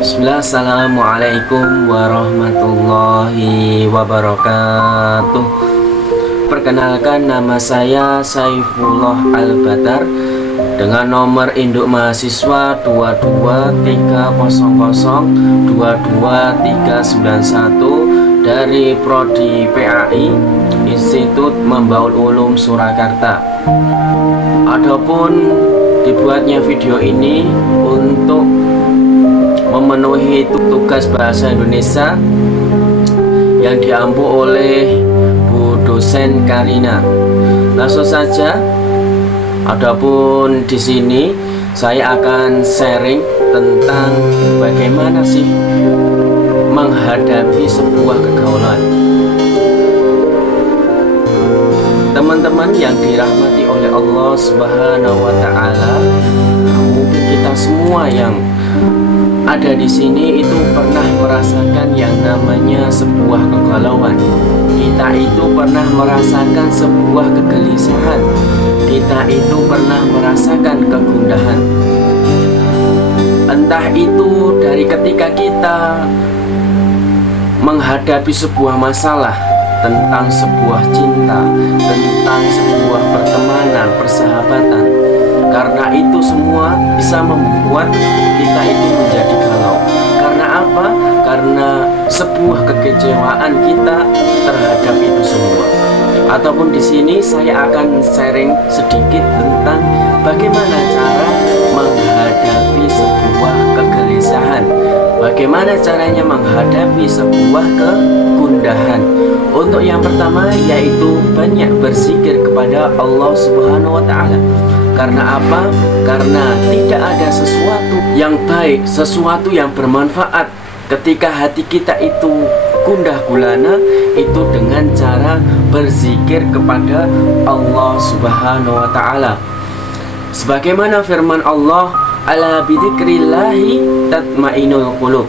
Bismillah, assalamualaikum warahmatullahi wabarakatuh. Perkenalkan, nama saya Saifullah Al-Batar dengan nomor induk mahasiswa 223002231 dari Prodi PAI Institut Membaul Ulum Surakarta. Adapun dibuatnya video ini untuk memenuhi tugas bahasa Indonesia yang diampu oleh Bu dosen Karina. Langsung saja, adapun di sini saya akan sharing tentang bagaimana sih menghadapi sebuah kegaulan. Teman-teman yang dirahmati oleh Allah Subhanahu wa Ta'ala, mungkin kita semua yang ada di sini itu pernah merasakan yang namanya sebuah kegalauan. Kita itu pernah merasakan sebuah kegelisahan. Kita itu pernah merasakan kegundahan. Entah itu dari ketika kita menghadapi sebuah masalah, tentang sebuah cinta, tentang sebuah pertemanan, persahabatan. Karena itu semua bisa membuat kita itu menjadi galau. Karena apa? Karena sebuah kekecewaan kita terhadap itu semua. Ataupun di sini saya akan sharing sedikit tentang bagaimana cara menghadapi sebuah kegelisahan. Bagaimana caranya menghadapi sebuah kegundahan. Untuk yang pertama yaitu banyak berzikir kepada Allah Subhanahu wa Ta'ala. Karena apa? Karena tidak ada sesuatu yang baik, sesuatu yang bermanfaat ketika hati kita itu gundah gulana, itu dengan cara berzikir kepada Allah Subhanahu wa Ta'ala. Sebagaimana firman Allah, ala bidzikrillahi tatmainul qulub.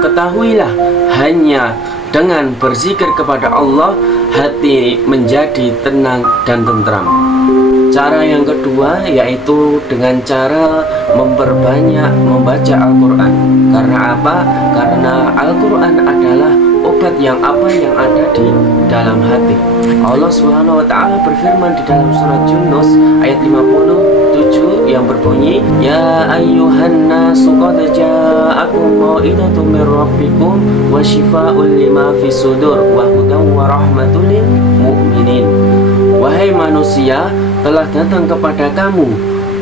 Ketahuilah, hanya dengan berzikir kepada Allah hati menjadi tenang dan tentram. Cara yang kedua yaitu dengan cara memperbanyak membaca Al-Quran. Karena apa? Karena Al-Quran adalah obat yang ada di dalam hati. Allah Subhanahu wa Ta'ala berfirman di dalam surat Yunus ayat 57 yang berbunyi, ya ayyuhan nasu qad ja'akum mau'izatun mir rabbikum wa shifaa'un lima fis sudur wa hudan wa rahmatul lil mu'minin. Wahai manusia, telah datang kepada kamu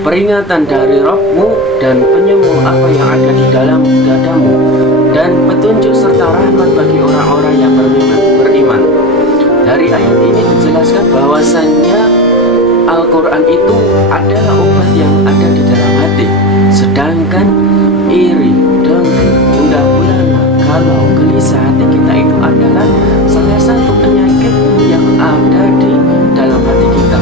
peringatan dari Rabbmu dan penyembuh apa yang ada di dalam dadamu, dan petunjuk serta rahmat bagi orang-orang yang beriman. Dari ayat ini dijelaskan bahwasannya Al-Quran itu adalah obat yang ada di dalam hati. Sedangkan iri, dengki, gundah gulana, galau, gelisah hati kita itu adalah salah satu penyakit yang ada di dalam hati kita.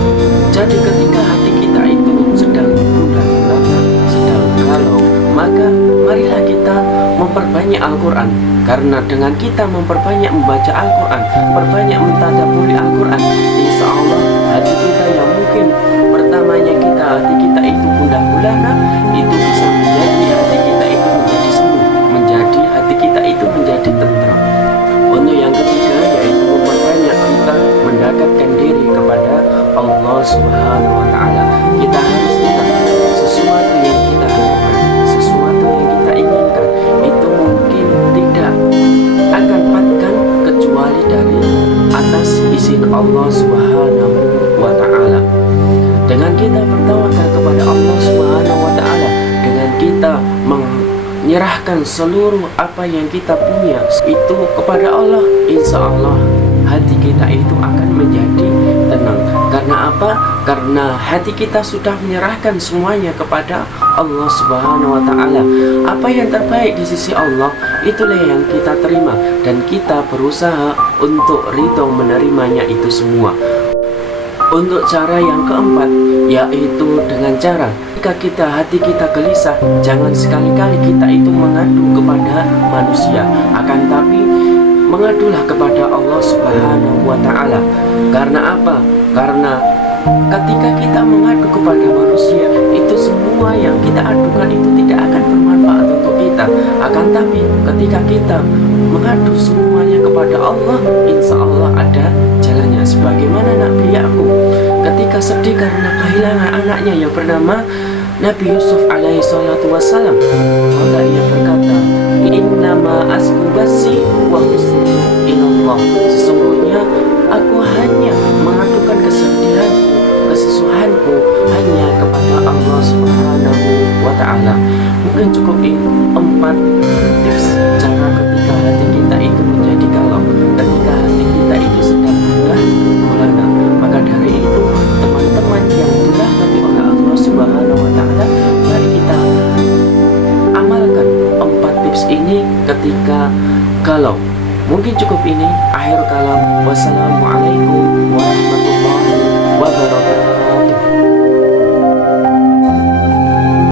Jadi ketika hati kita itu sedang gundah gulana, sedang galau, maka marilah kita memperbanyak Al-Quran. Karena dengan kita memperbanyak membaca Al-Quran, perbanyak mentadabburi Al-Quran, insya Allah hati kita yang mungkin pertamanya hati kita itu gundah gulana, itu bisa menjadi hati kita itu menjadi sembuh, menjadi hati kita itu menjadi tentram. Untuk yang ketiga yaitu memperbanyak kita mendekatkan diri kepada Allah Subhanahu wa Ta'ala. Kita harus ingat, sesuatu yang kita harapkan, sesuatu yang kita inginkan, itu mungkin tidak akan patkan kecuali dari atas izin Allah Subhanahu wa Ta'ala. Dengan kita bertawakal kepada Allah Subhanahu wa Ta'ala, dengan kita menyerahkan seluruh apa yang kita punya itu kepada Allah, insya Allah hati kita itu akan menjadi tenang. Karena apa? Karena hati kita sudah menyerahkan semuanya kepada Allah Subhanahu wa Ta'ala. Apa yang terbaik di sisi Allah, itulah yang kita terima, dan kita berusaha untuk ridho menerimanya itu semua. Untuk cara yang keempat yaitu dengan cara jika hati kita gelisah, jangan sekali-kali kita itu mengadu kepada manusia, akan tapi mengadulah kepada Allah Subhanahu wa Ta'ala. Karena apa? Karena ketika kita mengadu kepada manusia, itu semua yang kita adukan itu tidak akan bermanfaat untuk kita. kita. Akan tapi ketika kita mengadu semuanya kepada Allah, insya Allah ada jalannya. Sebagaimana Nabi Yakub ketika sedih karena kehilangan anaknya yang bernama Nabi Yusuf alaihi salatu wassalam, maka ia berkata, innama asku basi wa husni ilallah. Sesungguhnya aku hanya mengadukan kesedihanku, kesesuaianku hanya kepada Allah Subhanahu wa ta'ala. Mungkin cukup ini 4 tips cara ketika hati kita itu menjadi galau, ketika hati kita itu sedang gundah gulana. Maka dari itu, teman-teman yang dirahmati oleh Allah Subhanahu wa ta'ala, mari kita amalkan 4 tips ini ketika galau. Mungkin cukup ini. Akhir kalam. Wassalamualaikum warahmatullahi wabarakatuh.